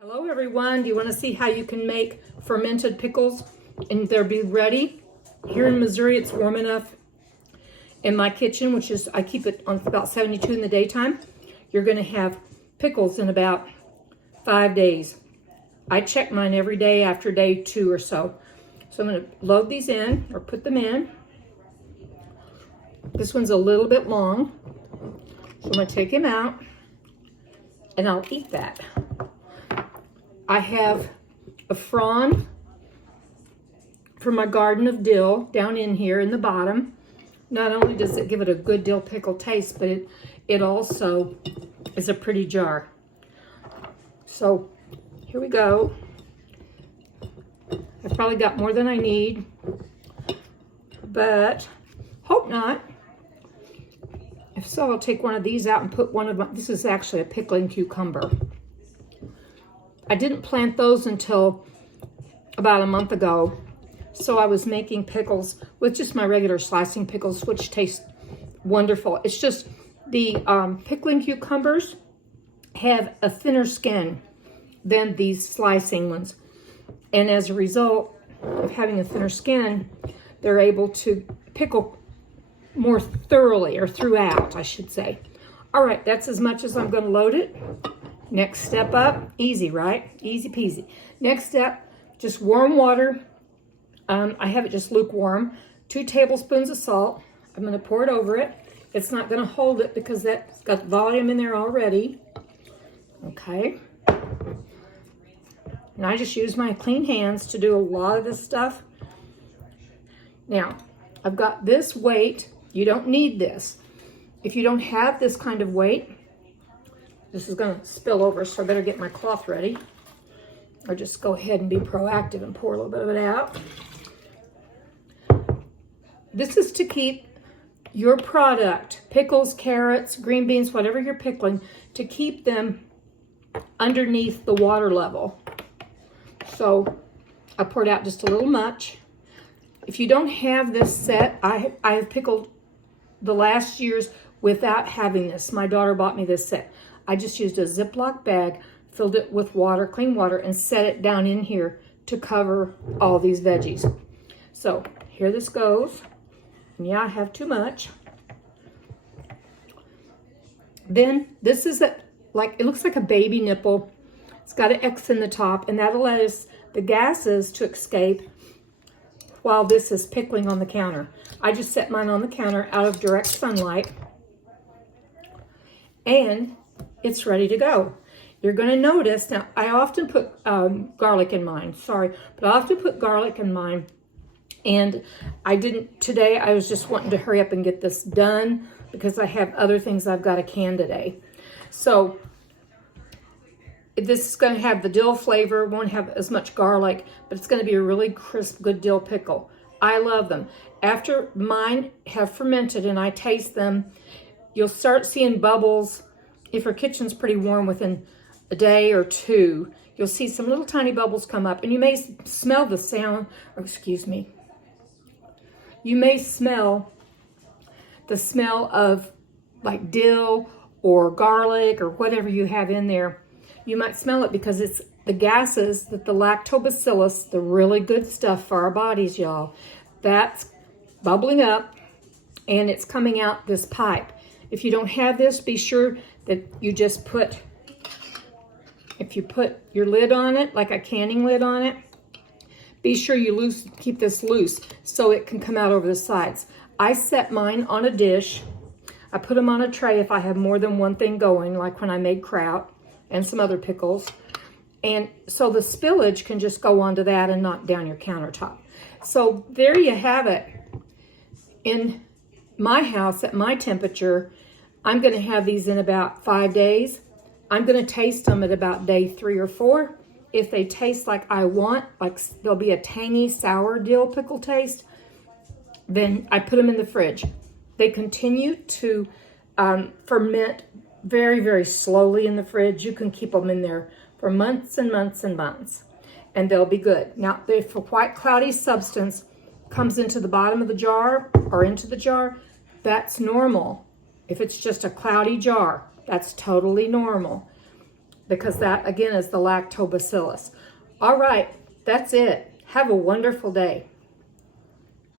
Hello everyone, do you want to see how you can make fermented pickles and they'll be ready? Here in Missouri it's warm enough in my kitchen, which is, I keep it on about 72 in the daytime. You're going to have pickles in about 5 days. I check mine every day after day 2 or so. So I'm going to load these in or put them in. This one's a little bit long, so I'm going to take him out and I'll eat that. I have a frond from my garden of dill down in here in the bottom. Not only does it give it a good dill pickle taste, but it also is a pretty jar. So here we go. I've probably got more than I need, but hope not. If so, I'll take one of these out and put one of my, this is actually a pickling cucumber. I didn't plant those until about a month ago. So I was making pickles with just my regular slicing pickles, which taste wonderful. It's just the pickling cucumbers have a thinner skin than these slicing ones. And as a result of having a thinner skin, they're able to pickle more thoroughly, or throughout, I should say. All right, that's as much as I'm going to load it. Next step up, easy, right? Easy peasy. Next step, just warm water. I have it just lukewarm. 2 tablespoons of salt. I'm going to pour it over it. It's not going to hold it because that's got volume in there already. Okay. And I just use my clean hands to do a lot of this stuff. Now, I've got this weight. You don't need this. If you don't have this kind of weight, this is going to spill over, so I better get my cloth ready. Or just go ahead and be proactive and pour a little bit of it out. This is to keep your product, pickles, carrots, green beans, whatever you're pickling, to keep them underneath the water level. So I poured out just a little much. If you don't have this set, I have pickled the last years without having this. My daughter bought me this set. I just used a Ziploc bag, filled it with water, clean water, and set it down in here to cover all these veggies. So here this goes. And yeah, I have too much. Then this is like, it looks like a baby nipple. It's got an X in the top, and that allows the gases to escape while this is pickling on the counter. I just set mine on the counter out of direct sunlight. And it's ready to go. You're going to notice, now I often put garlic in mine, sorry, but I often put garlic in mine, and I didn't today. I was just wanting to hurry up and get this done because I have other things I've got to can today. So this is going to have the dill flavor, won't have as much garlic, but it's going to be a really crisp, good dill pickle. I love them. After mine have fermented and I taste them, you'll start seeing bubbles. If your kitchen's pretty warm, within a day or 2, you'll see some little tiny bubbles come up, and you may smell the sound, or excuse me, you may smell the smell of like dill or garlic or whatever you have in there. You might smell it because it's the gases that the lactobacillus, the really good stuff for our bodies, y'all, that's bubbling up and it's coming out this pipe. If you don't have this, be sure that you just put, if you put your lid on it, like a canning lid on it, be sure you keep this loose so it can come out over the sides. I set mine on a dish. I put them on a tray if I have more than one thing going, like when I made kraut and some other pickles. And so the spillage can just go onto that and knock down your countertop. So there you have it. In my house, at my temperature, I'm going to have these in about 5 days. I'm going to taste them at about day 3 or 4. If they taste like I want, like there'll be a tangy, sour dill pickle taste, then I put them in the fridge. They continue to ferment very, very slowly in the fridge. You can keep them in there for months and months and months, and they'll be good. Now, if a white cloudy substance comes into the bottom of the jar or into the jar, that's normal. If it's just a cloudy jar, that's totally normal. because that, again, is the lactobacillus. All right, that's it. Have a wonderful day.